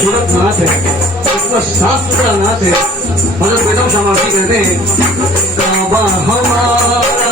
खूबसूरत नाच है, इतना साफ सुथरा नाच है। हजरत बेगम समाप्ति कहते हैं काबा हमारा